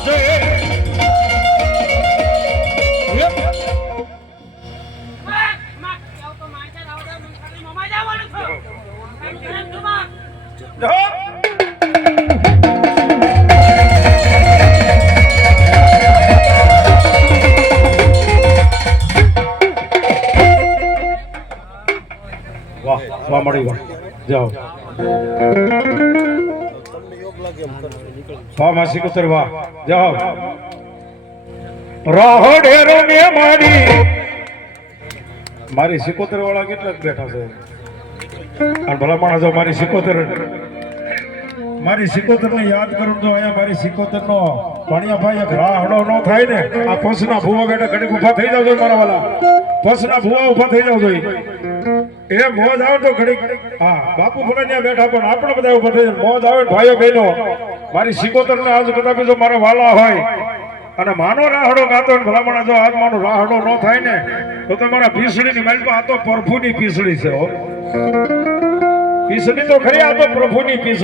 છે વાહ વાહ મળી વાહ જાઓ વાહ માસી કુતર વાહ જાઓ રાહડેરો ને મારી સિકોતર વાળા કેટલાક બેઠા છે અને ભલા માણસો મારી સિકોતર ને યાદ કરું તો અહીંયા મારી સિકોતર નો પાણીયા ભાઈ એક રાહડો નો થાય ને આ પસના ભૂવા બેઠા ઘડી ઉભા થઈ જાવ મારા વાલા પસના ભૂવા ઉભા થઈ જાવ જોઈએ એ મોજ આવે તો ઘડી હા બાપુ ભલે ત્યાં બેઠા પણ આપણે બધા ઉભા થઈ જાય મોજ આવે ભાઈઓ બહેનો મારી સિકોતર ને આજ કદાચ જો મારા વાલા હોય અને માનો રાહડો ગાતો ને ભલામણા જો આજ માનો રાહડો ન થાય ને તો તમારા પીસળી ની માલ આ તો પ્રભુની પીસળી છે હો પીસળી તો ખરી આ તો પ્રભુની પીસળી